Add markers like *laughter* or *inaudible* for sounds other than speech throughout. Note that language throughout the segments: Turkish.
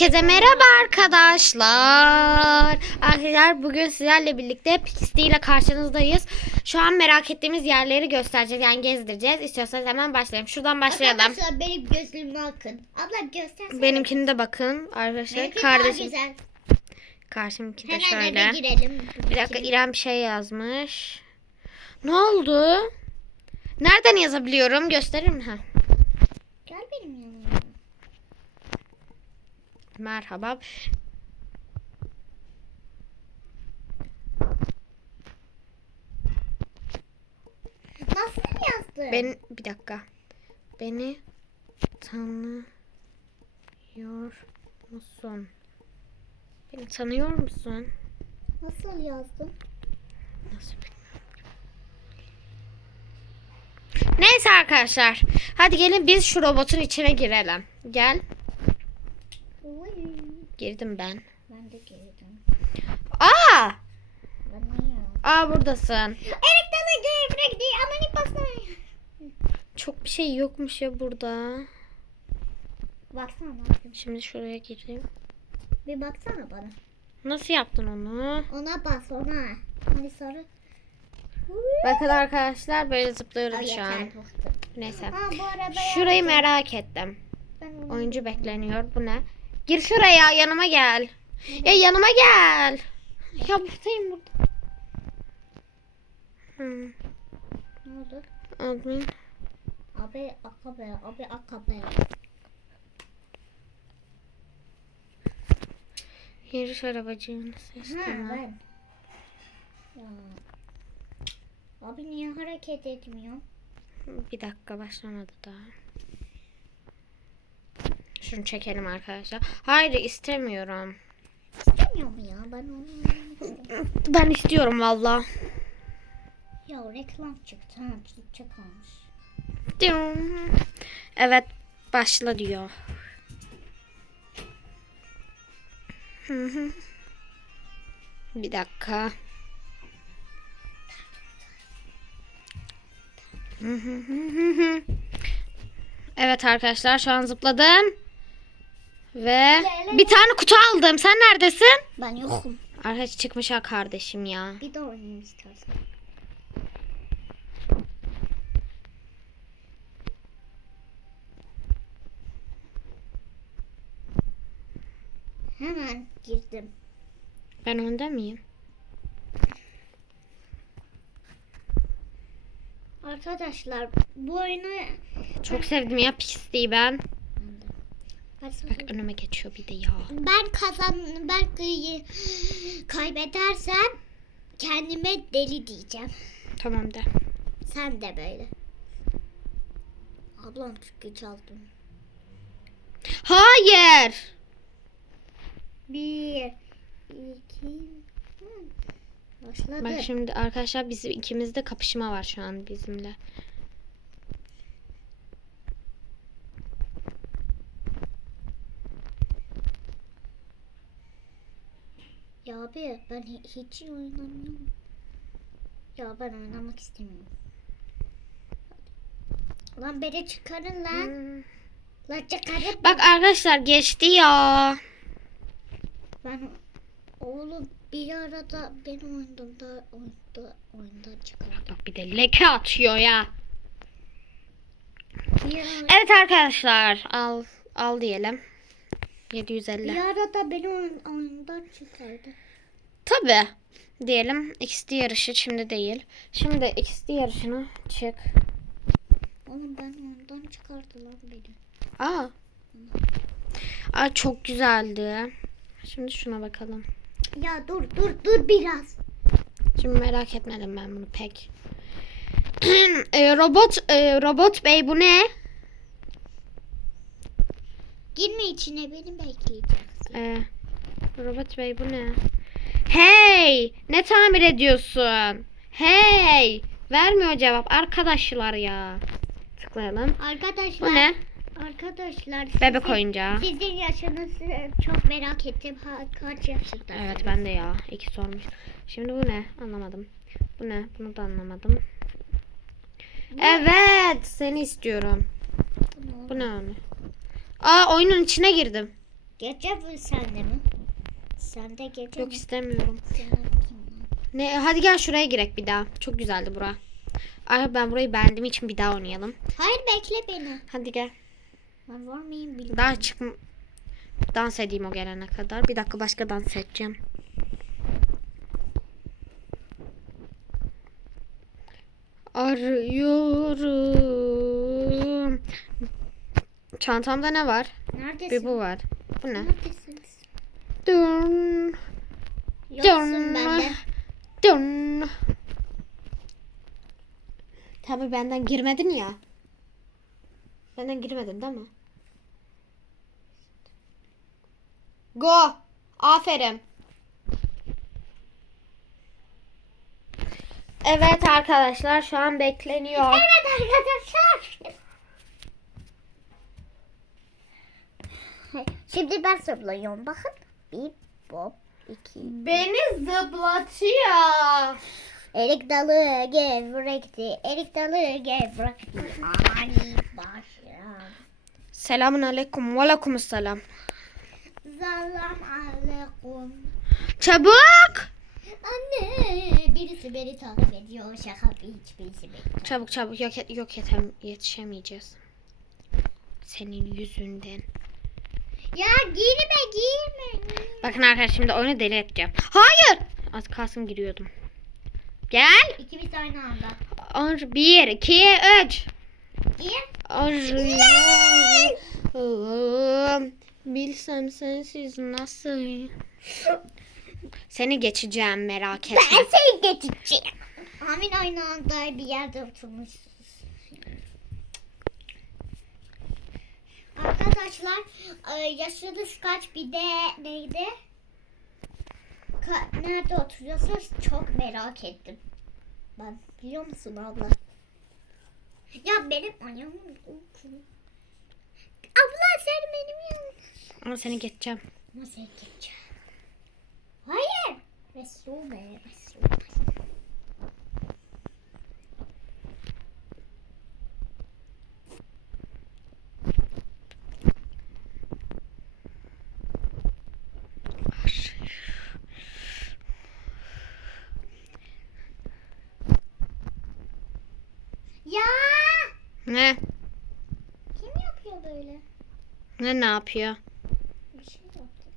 Herkese merhaba arkadaşlar. Arkadaşlar bugün sizlerle birlikte Pixie ile karşınızdayız. Şu an merak ettiğimiz yerleri göstereceğiz. Yani gezdireceğiz. İstiyorsanız hemen başlayalım. Şuradan başlayalım. Arkadaşlar benim gözlüğüme bakın. Abla göstersene. Benimkini de bakın arkadaşlar. Benimki daha Kardeşim. güzel. Karşımki de Hemen şöyle. girelim. Bir dakika İrem bir şey yazmış. Ne oldu? Nereden yazabiliyorum? Gösterir mi? Ha. Gel benim yanıma. Merhaba. Nasıl yazdın? Ben bir dakika. Beni tanıyor musun? Beni tanıyor musun? Nasıl yazdın? Nasıl bilmiyorum. Neyse arkadaşlar. Hadi gelin biz şu robotun içine girelim. Gel. Girdim ben. Ben de girdim. Aa! Ne? Aa buradasın. Erik dalı gevrek değil ama ne. Çok bir şey yokmuş ya burada. Baksana. Şimdi şuraya gireyim. Bir baksana bana. Nasıl yaptın onu? Ona bas ona. Hani sonra. Bakın arkadaşlar böyle zıplıyorum Ay, şu an. Neyse. Ha Şurayı merak ettim. Oyuncu bekleniyor. Bu ne? Gir şuraya yanıma gel. Ya yanıma gel. Ya buradayım burada. Hmm. Ne oldu? Admin. Abi akabe, abi akabe. Yarış arabacığını Ha seçtim. ben. Ya. Abi niye hareket etmiyor? Bir dakika başlamadı daha. Şunu çekelim arkadaşlar. Hayır istemiyorum. İstemiyor mu ya? Ben onu. *laughs* Ben istiyorum valla. Ya reklam çıktı. Ha çıkacak olmuş. Evet başla diyor. Bir dakika. Evet arkadaşlar şu an zıpladım. Ve bir tane kutu aldım. Sen neredesin? Ben yokum. Arkadaş çıkmış ha kardeşim ya. Bir de oynayayım istersen. Hemen girdim. Ben önde miyim? Arkadaşlar bu oyunu Çok sevdim ya pisliği ben. Bak önüme geçiyor bir de ya. ben kazan ben kaybedersem kendime deli diyeceğim. Tamam de. Sen de böyle. Ablam çünkü çaldım. Hayır. Bir, iki, başladı. Bak şimdi arkadaşlar bizim ikimizde kapışma var şu an bizimle. Ya abi ben hi- hiç oynamıyorum. Ya ben oynamak istemiyorum. Lan beni çıkarın lan. Hmm. Lan çıkarın. Bak arkadaşlar geçti ya. Ben oğlum bir arada beni oyunda oyunda oyundan çıkardı. Bak bir de leke atıyor ya. Evet arkadaşlar al al diyelim. 750. bir arada beni oyun, oyundan çıkardı. Tabi. Diyelim XD yarışı şimdi değil. Şimdi XD yarışına çık. Oğlum ben oyundan çıkardılar beni. Aa. Aa çok güzeldi. Şimdi şuna bakalım. Ya dur dur dur biraz. Şimdi merak etmedim ben bunu pek. *clears throat* E, robot e, robot bey bu ne? Girme içine beni bekleyeceksin. E, robot bey bu ne? Hey! Ne tamir ediyorsun? Hey! Vermiyor cevap arkadaşlar ya. Tıklayalım. Arkadaşlar. Bu ne? Arkadaşlar. Bebek sizin- oyuncağı. Sizin yaşınızı çok merak ettim. Ha, kaç yaşındasınız? Evet ben de ya. İki sormuş. Şimdi bu ne? Anlamadım. Bu ne? Bunu da anlamadım. Evet. Seni istiyorum. Bu ne öyle? Aa oyunun içine girdim. Gece bu sende mi? Sende gece Yok mi? istemiyorum. Ne hadi gel şuraya girek bir daha. Çok güzeldi bura. Ay ben burayı beğendiğim için bir daha oynayalım. Hayır bekle beni. Hadi gel. Ben var mıyım bilmiyorum. Daha çık dans edeyim o gelene kadar. Bir dakika başka dans edeceğim. Arıyorum. Çantamda ne var? Neredesin? Bir bu var. Bu ne? Neredesiniz? Dun, Yoksun bende. dun. Tabi benden girmedin ya. Benden girmedin değil mi? Go. Aferin. Evet arkadaşlar şu an bekleniyor. Evet arkadaşlar. Şimdi ben zıplıyorum. Bakın. Bir, hop, iki. Beni zıplatıyor. Erik dalı gevrekti. Erik dalı gevrekti. Ani başım. Selamun aleyküm. Ve aleyküm selam. Salam aleyküm. Çabuk. Anne birisi beni takip ediyor. Şaka hiçbirisi bekliyor. Çabuk çabuk yok yok etem yetişemeyeceğiz. Senin yüzünden. Ya girme girme. Bakın arkadaşlar şimdi oyunu deli edeceğim. Hayır. Az kalsın giriyordum. Gel. İkimiz aynı anda. Ar bir, iki, üç. Arıyorum. Bilsem sensiz nasıl. Seni geçeceğim merak etme. Ben seni geçeceğim. Amin aynı anda bir yerde oturmuşsunuz. Arkadaşlar e, yaşınız kaç bir de neydi? Ka- nerede oturuyorsunuz çok merak ettim. Ben biliyor musun abla? Ya benim ayağım Abla sen benim yanımda. Ama seni geçeceğim. Nasıl geçeceğim? Hayır. Resulme, Resulme. Ya Ne? kim yapıyor böyle? Ne ne yapıyor? Bir şey yaptı.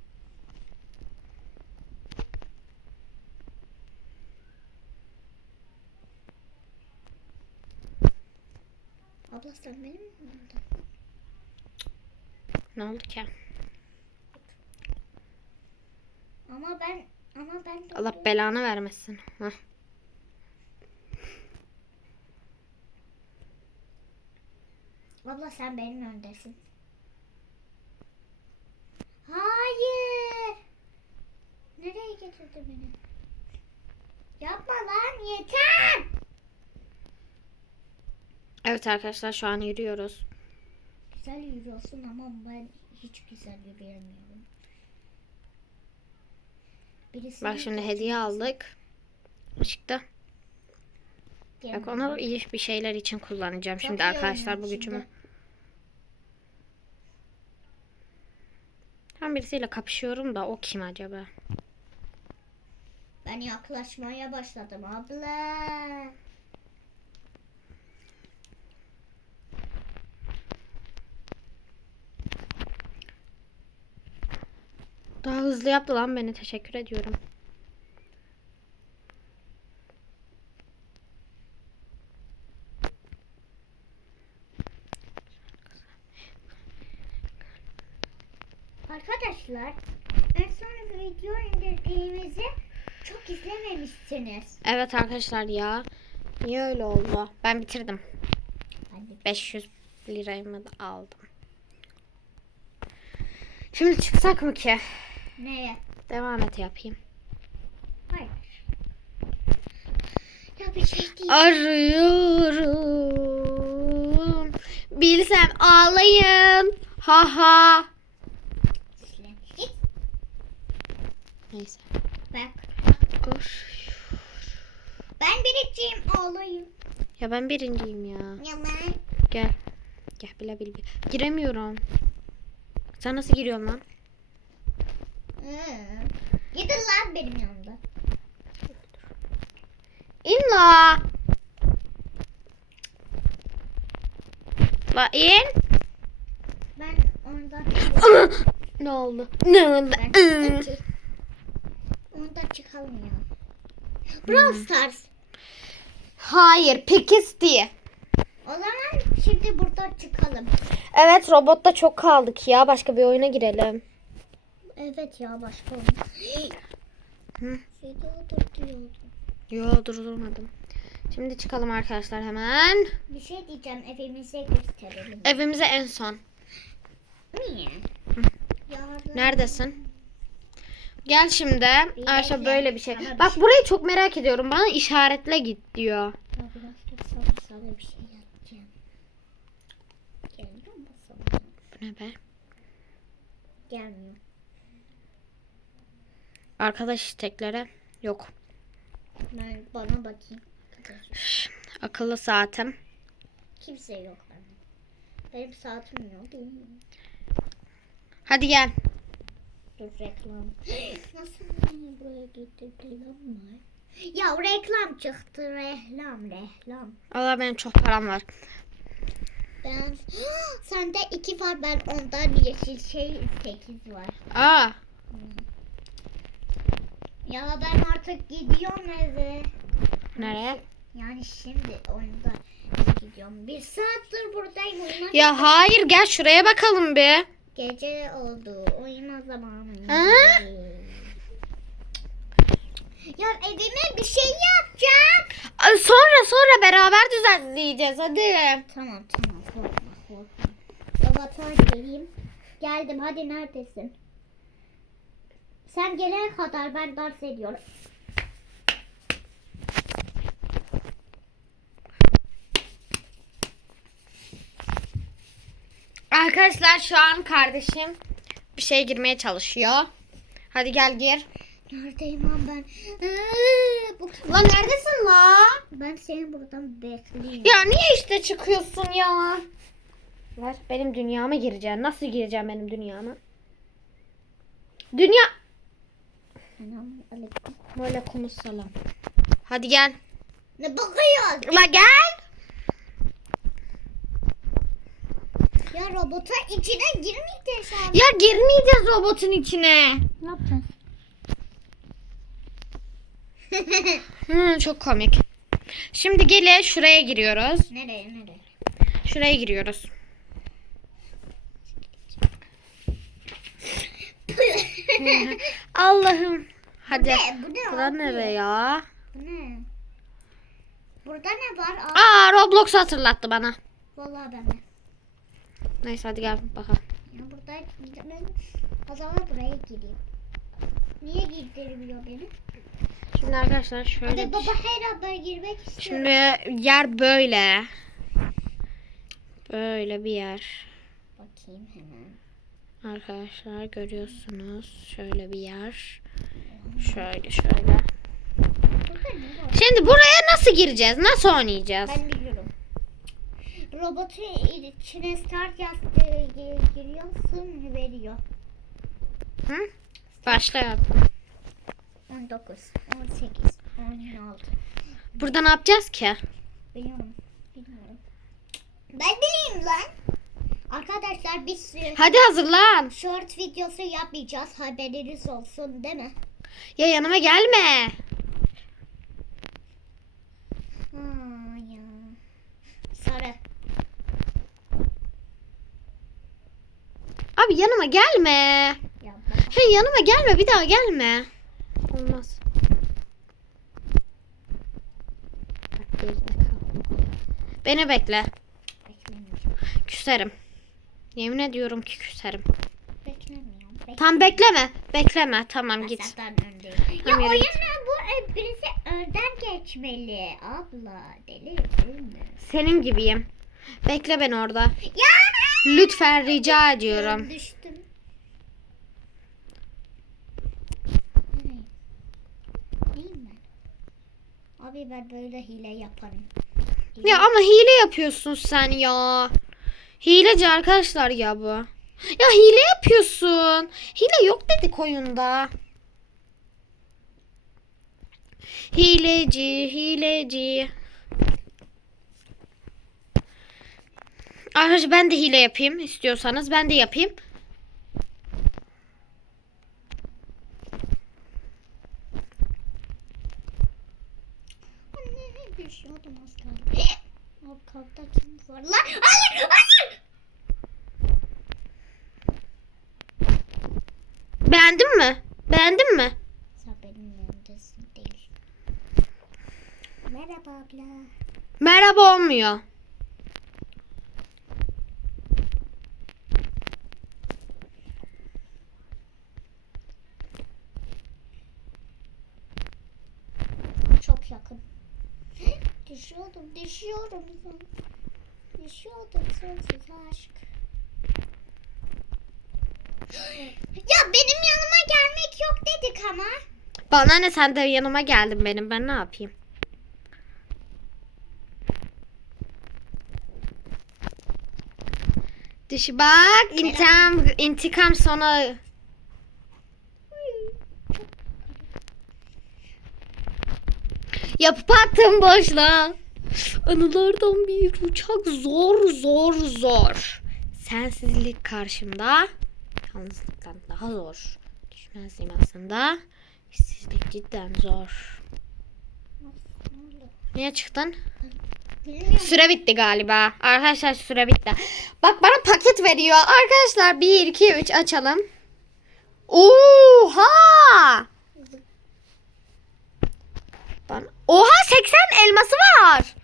Abla sen benim mi yanımda? Ne oldu ki? Ama ben ama ben Allah belanı vermesin. Heh. Abla sen benim öndesin. Hayır. Nereye getirdi beni? Yapma lan yeter. Evet arkadaşlar şu an yürüyoruz. Güzel yürüyorsun ama ben hiç güzel yürüyemiyorum. Birisi Bak şimdi hediye aldık. Işıkta. Bak onu iyi bir şeyler için kullanacağım Çok şimdi arkadaşlar bu gücümü. şimdi. Ben birisiyle kapışıyorum da o kim acaba? Ben yaklaşmaya başladım abla. Daha hızlı yaptı lan beni teşekkür ediyorum. Arkadaşlar en son video indirdiğimizi çok izlememişsiniz. Evet arkadaşlar ya. Niye öyle oldu? Ben bitirdim. De 500 lirayımı da aldım. Şimdi çıksak mı ki? neye? Devam et yapayım. Hayır. Ya bir şey değil. Arıyorum. Bilsem ağlayın. Ha ha. Git. Neyse. Bak. Of. Ben birinciyim ağlayın. Ya ben birinciyim ya. Ya ben. Gel. Gel bile bil. Giremiyorum. Sen nasıl giriyorsun lan? Hı. Gidin lan benim yanımda. İn la. La in. Ben ondan *coughs* ne oldu? Ne oldu? Ondan çıkalım ya. Brawl Stars. Hayır, Pixisti. O zaman şimdi buradan çıkalım. Evet, robotta çok kaldık ya. Başka bir oyuna girelim. Evet ya başka oyun. Video durduruyordu. Yo, durdurmadım. Şimdi çıkalım arkadaşlar hemen. Bir şey diyeceğim evimize gösterelim. Evimize en son. Niye? Yarın. Neredesin? Gel şimdi. Ayşe böyle bir şey. Bak şey- burayı çok merak ediyorum. Bana işaretle git diyor. Şey? Bu ne be? Gelmiyor. Arkadaş isteklere yok. Ben bana bakayım. Akıllı saatim. Kimse yok. Benim saatim yok değil mi? Hadi gel. Reklam. *gasps* Nasıl beni buraya getirdiler mi? Ya reklam çıktı reklam reklam. Allah benim çok param var. Ben *gasps* sende iki var ben ondan yeşil şey sekiz var. Aa, Ya ben artık gidiyorum eve. nereye? Yani şimdi oyunda gidiyorum. Bir saattir buradayım. Oyuna Ya hayır gel şuraya bakalım bir. Gece oldu. Oyuna zamanı. Ha? Ya evime bir şey yapacağım. Sonra sonra beraber düzenleyeceğiz hadi. Tamam tamam korkma korkma. Robota geleyim. Geldim hadi neredesin? Sen gelene kadar ben dans ediyorum. Arkadaşlar şu an kardeşim bir şey girmeye çalışıyor. Hadi gel gir. Neredeyim lan ben? Ee? Lan neredesin la? Ben seni buradan bekleyeyim. Ya niye işte çıkıyorsun ya? Ver benim dünyama gireceksin. Nasıl gireceğim benim dünyama? Dünya... Selamünaleyküm. Aleykümselam. Hadi gel. Ne bakıyorsun? La gel. Ya robota içine girmeyeceğiz abi. Ya girmeyeceğiz robotun içine. Ne yapacağız? *laughs* Hı, çok komik. Şimdi gelin şuraya giriyoruz. nereye nereye? Şuraya giriyoruz. *laughs* Allah'ım. Hadi. Ne? Bu ne Bura abi? nereye ya? Bu ne? Burada ne var? Aa, Aa Roblox hatırlattı bana. vallahi ben de. Neyse hadi gel bakalım. Ya burada ben o zaman buraya gireyim. Niye girdirmiyor beni? Şimdi arkadaşlar şöyle Hadi baba her ben girmek istiyorum. Şimdi yer böyle. Böyle bir yer. Bakayım hemen. Arkadaşlar görüyorsunuz. Şöyle bir yer. Şöyle şöyle. Şimdi buraya nasıl gireceğiz? Nasıl oynayacağız? Ben. Robotun içine start yazdı giriyorsun veriyor. Hı? Başla yap. 19, 18, 16. Burada ne yapacağız ki? Biliyorum. Bilmiyorum. Ben bileyim lan. Arkadaşlar biz e, Hadi hazırlan. short videosu yapmayacağız. Haberiniz olsun değil mi? Ya yanıma gelme. Ha ya. Sarı. Abi yanıma gelme. Ya baba. Hey yanıma gelme bir daha gelme. Olmaz. Bak. Beni bekle. Küserim. Yemin ediyorum ki küserim. Beklemiyorum. Bek- Tam bekleme. Bekleme. Tamam Ben git. Ya git. bu e, birisi önden geçmeli. Abla deli değil mi? Senin gibiyim. Bekle beni orada. Ya! Lütfen rica ediyorum. Düştüm. Abi ben böyle hile yaparım. Ya ama hile yapıyorsun sen ya. Hileci arkadaşlar ya bu. Ya hile yapıyorsun. Hile yok dedik oyunda. Hileci, hileci. Arkadaşlar ben de hile yapayım istiyorsanız ben de yapayım. Düşüyordum az kaldı. Arkamda kim var lan? Hayır hayır. Beğendin mi? Beğendin mi? Sen benim yanımdasın değil. Merhaba abla. Merhaba olmuyor. Çok yakın. Düşüyordum, düşüyorum. Düşüyordum sensiz aşk. *gasps* Ya benim yanıma gelmek yok dedik ama. Bana ne sen de yanıma geldin benim ben ne yapayım? Dişi bak intikam intikam sona yapıp attım boşluğa. Anılardan bir uçak zor zor zor. Sensizlik karşımda yalnızlıktan daha zor. Düşmezdim aslında. İşsizlik cidden zor. Niye çıktın? Bilmiyorum. Süre bitti galiba. Arkadaşlar süre bitti. Bak bana paket veriyor. Arkadaşlar 1, 2, 3 açalım. Oha! Oha 80 elması var.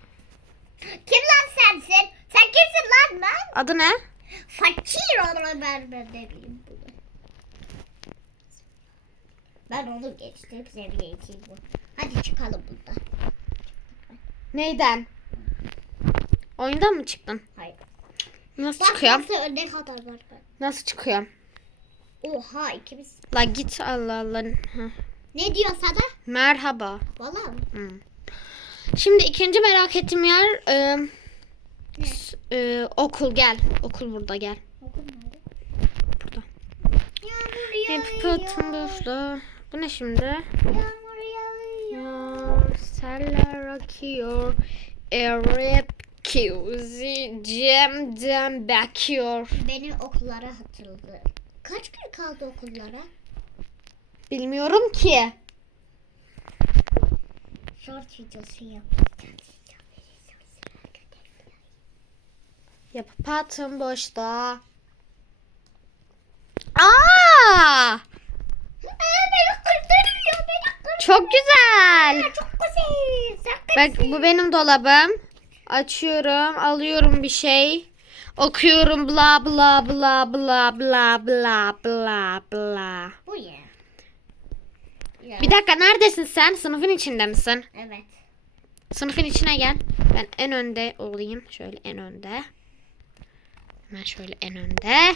Kim lan sensin? Sen kimsin lan ben? Adı ne? Fakir olarak ben ben ne bileyim bunu. Ben onu geçtim seviye iki bu. Hadi çıkalım buradan. Neyden? Oyundan mı çıktın? Hayır. Nasıl Bak çıkıyorum? nasıl örnek kadar var ben. Nasıl çıkıyorum? Oha ikimiz. La git Allah Allah. Ne diyor sana? Merhaba. Valla mı? Hmm. Şimdi ikinci merak ettiğim yer e, e, okul gel. Okul burada gel. Okul nerede? Burada. Yağmur yağıyor. Bu ne şimdi? Yağmur yağıyor. Seller akıyor. Erip kiuzi cemden bakıyor. Beni okullara hatırladı. Kaç gün kaldı okullara? Bilmiyorum ki. Short videosu yap. Yapıp atın boşta. Aa! beni beni kırdırıyor. Çok güzel. Çok güzel. Sakın. Bak bu benim dolabım. Açıyorum, alıyorum bir şey. Okuyorum bla bla bla bla bla bla bla bla. Bu ya. Ya. Bir dakika neredesin sen? Sınıfın içinde misin? Evet. Sınıfın içine gel. Ben en önde olayım. Şöyle en önde. Hemen şöyle en önde.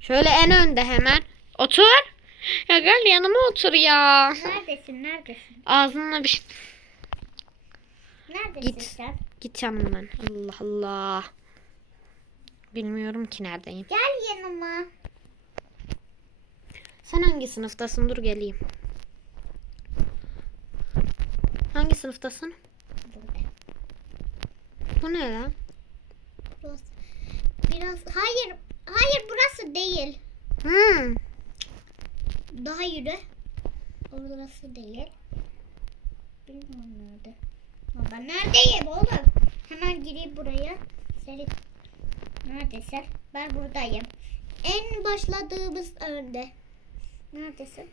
Şöyle en önde hemen. Otur. Ya gel yanıma otur ya. Neredesin? Neredesin? Ağzına bir şey. Neredesin Git. sen? Git yanımdan. Allah Allah. Bilmiyorum ki neredeyim. Gel yanıma. Sen hangi sınıftasın? Dur geleyim. Hangi sınıftasın? Bu ne lan? Burası. Biraz. Hayır. Hayır burası değil. Hmm. Daha yürü. Orası değil. Bilmiyorum nerede. Ama ben neredeyim oğlum? Hemen gireyim buraya. Seni... Neredesin? Ben buradayım. En başladığımız önde. Neredesin?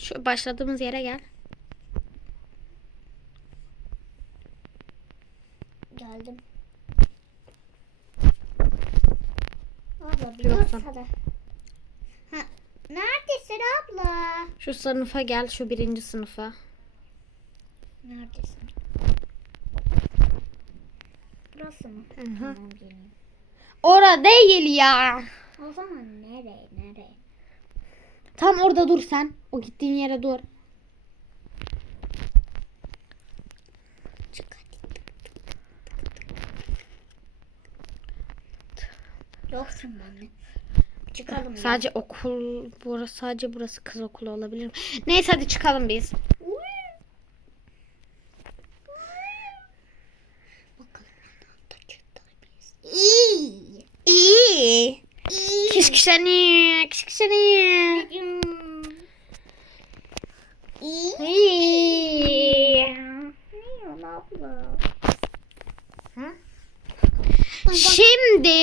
Şu başladığımız yere gel. Geldim. Abla dursana. Ha, neredesin abla? Şu sınıfa gel. Şu birinci sınıfa. Neredesin? Burası mı? Hı hı. Tamam geleyim. Ora değil ya. O zaman nereye nereye? Tam orada dur sen. O gittiğin yere dur. Yoksun benimle. Çıkalım. ya. Sadece okul burası sadece burası kız okulu olabilir? Neyse hadi çıkalım biz. İyi. İyi. İyi. Kiş kişeni, kiş kişeni. İyi. İyi. Ne abla?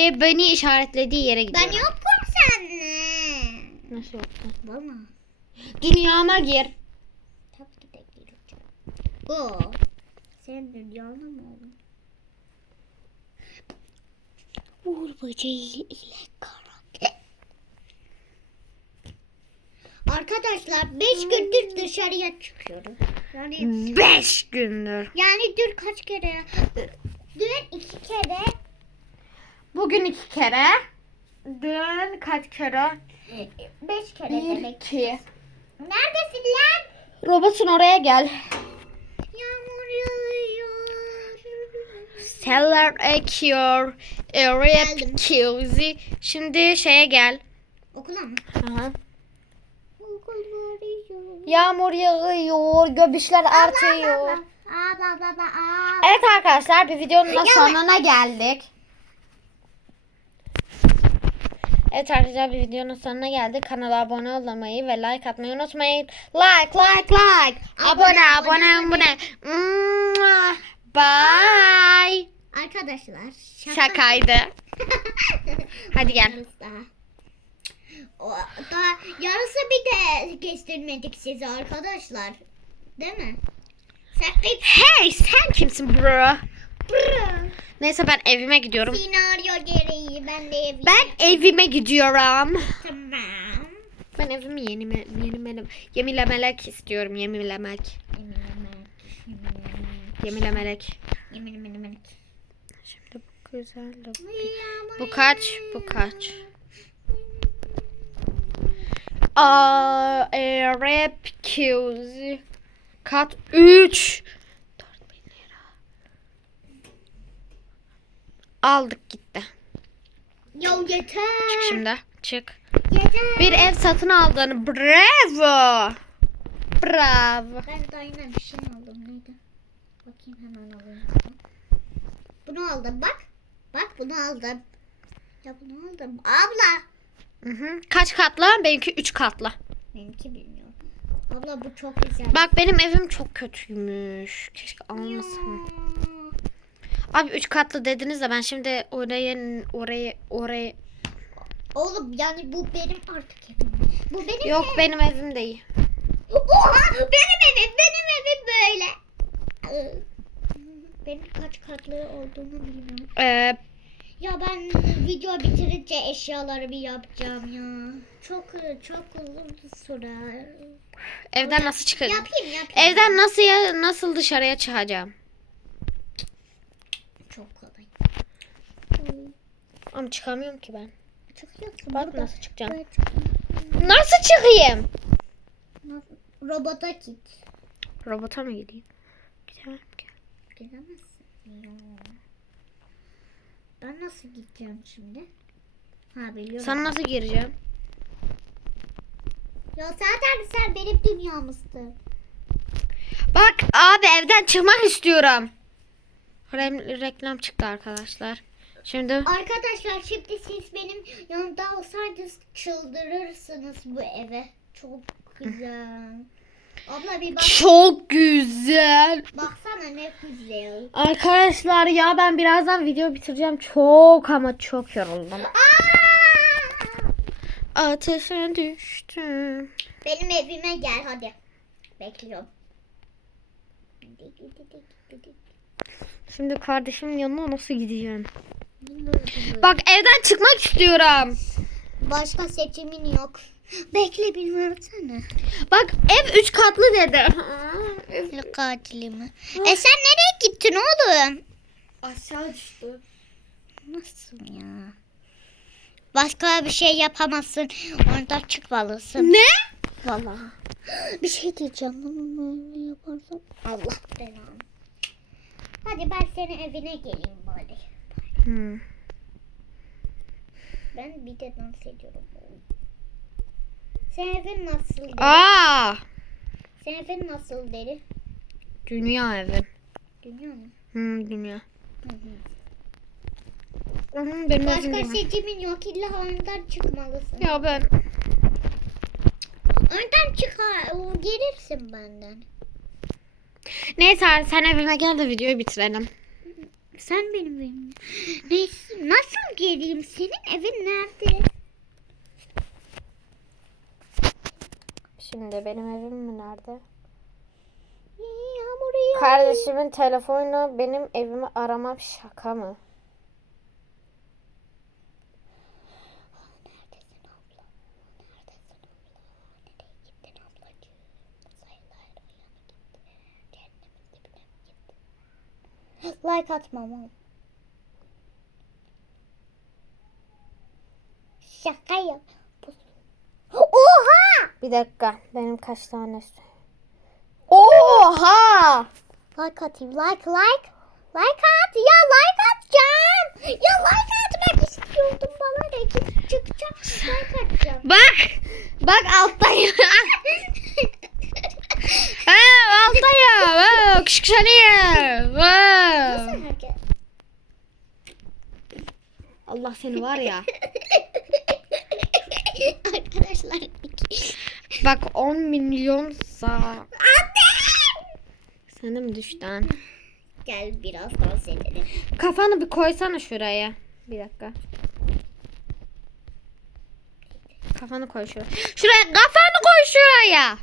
Şimdi beni işaretlediği yere Ben gidiyorum. yokum seninle. Nasıl yoktun? Bana. Dünyama gir. Tabii ki de gireceğim. Bu. Senin dünyana mı oğlum? Uğur böceği ile karak. Arkadaşlar 5 gündür dışarıya çıkıyoruz. Yani Beş gündür. yani dün kaç kere? Dün iki kere, Bugün iki kere. Dün kaç kere? beş kere Bir, demek. iki. Neredesin lan? Robotun oraya gel. Yağmur yağıyor. Seller ekiyor. Rap Geldim. kills. Şimdi şeye gel. Okula mı? Aha. Okul. Yağmur yağıyor. Göbüşler artıyor. Aa baba baba. Evet arkadaşlar bir videonun da sonuna geldik. Evet arkadaşlar bir videonun sonuna geldik. Kanala abone olmayı ve like atmayı unutmayın. Like like like. Abone abone abone. Bye. Arkadaşlar şaka. Şakaydı. *laughs* Hadi gel. O, daha yarısı bir de kestirmedik size arkadaşlar. Değil mi? Saklayıp Hey sen kimsin bro? Brr. Neyse ben evime gidiyorum. Senaryo gereği ben de evime. Ben evime gidiyorum. Tamam. Ben evimi yenime, yenime, yenilemelek istiyorum. Yemilemek. Yemilemek. Yemilemek. Şimdi bu güzel. de- Yağmur Bu kaç? Bu kaç? Aa, e, rap kills. Kat 3. Aldık gitti. Ya yeter. Çık şimdi. Çık. Yeter. Bir ev satın aldın. Bravo. Bravo. Ben de aynen bir şey aldım. Neydi? Bakayım hemen alayım. Bunu aldım bak. Bak bunu aldım. Ya bunu aldım. Abla. Hı hı. Kaç katlı? Benimki 3 katlı. Benimki bilmiyorum. Abla bu çok güzel. Bak benim evim çok kötüymüş. Keşke almasam. Abi 3 katlı dediniz de ben şimdi oraya oraya oraya Oğlum yani bu benim artık evim. Bu benim Yok ev. benim evim değil. Oha benim evim. Benim evim böyle. Benim kaç katlı olduğunu bilmiyorum. Ee, Ya ben video bitirince eşyaları bir yapacağım ya. Çok çok uzun sürer. evden nasıl çıkacağım? Yapayım yapayım. Evden nasıl ya nasıl dışarıya çıkacağım? Çok kolay. Ama çıkamıyorum ki ben. Çıkıyorsun. Bak burada. nasıl çıkacağım. Nasıl çıkayım? Nasıl? Robota git. Robota mı gideyim? Gidemem ki. Gidemezsin. Ya. Ben nasıl gideceğim şimdi? Ha biliyorum. Sana nasıl gireceğim? Ya zaten sen benim dünyamızsın. Bak abi evden çıkmak istiyorum. Rem- reklam çıktı arkadaşlar. Şimdi Arkadaşlar şimdi siz benim yanımda olsaydınız çıldırırsınız bu eve. Çok güzel. Abla bir bak. çok güzel. Baksana ne güzel. Arkadaşlar ya ben birazdan video bitireceğim. Çok ama çok yoruldum. Ateşe düştüm. Benim evime gel hadi. Bekliyorum. Şimdi kardeşimin yanına nasıl gideceğim? Bak. Evden çıkmak istiyorum. Başka seçimin yok. Bekle bir versene. Bak ev 3 katlı dedi. Ne katili mi? E sen nereye gittin oğlum? Aşağı düştü. Nasıl ya? Başka bir şey yapamazsın. Orada çıkmalısın. Ne? Vallahi. *gasps* Bir şey diyeceğim ama böyle yaparsam Allah belanı. Hadi ben senin evine geleyim bari. Hmm. Ben bir de dans ediyorum. Senin evin nasıl deri? Aa! Senin evin nasıl deri? Dünya evi. Dünya mı? Hı, dünya. Hı hı. Benim Başka seçimin yok. İlla ondan çıkmalısın. Ya ben Ondan çıkar. Gelirsin benden. Neyse sen evime gel de videoyu bitirelim. Sen benim evimde. Neyse, nasıl geleyim? Senin evin nerede? Şimdi benim evim mi nerede? Yağmur. Kardeşimin telefonuyla benim evimi aramam şaka mı? Neredesin abla? Neredesin abla? Nereye gittin ablacığım? Sayılar yana gitti. Cehennemin dibine mi gitti? Like atmam. Şaka yap. Oha! Bir dakika benim kaç tane Oha! Like atayım. Like like. Like at. Ya like atacağım. Ya like atmak istiyordum bana çık çıkacak. Like atacağım. Bak! Bak alttayım. *laughs* alttayım. Kışkırtıyor. Ha. Nasıl herkes? Allah seni var ya. Arkadaşlar. Bak 10 milyon sağ. Anne! Sana mı düştü lan? Gel biraz dans edelim. Kafanı bir koysana şuraya. Bir dakika. Kafanı koy şuraya. Şuraya kafanı koy şuraya.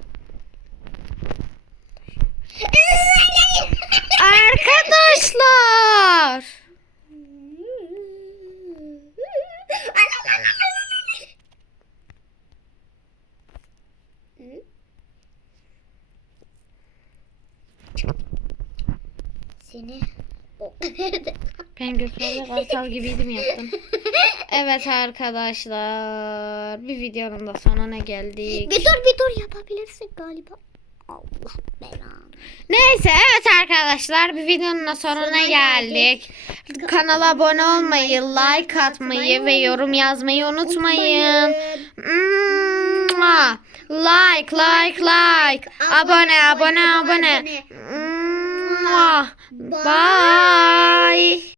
Göklerde kartal gibiydim yaptım. Evet arkadaşlar. Bir videonun da sonuna geldik. bir dur bir dur yapabilirsin galiba. Allah belanı. Neyse evet arkadaşlar bir videonun da sonuna Sonuna geldik. Kanala abone olmayı, like atmayı ve yorum yazmayı unutmayın. Like like like. Abone abone abone. Mua. Bye.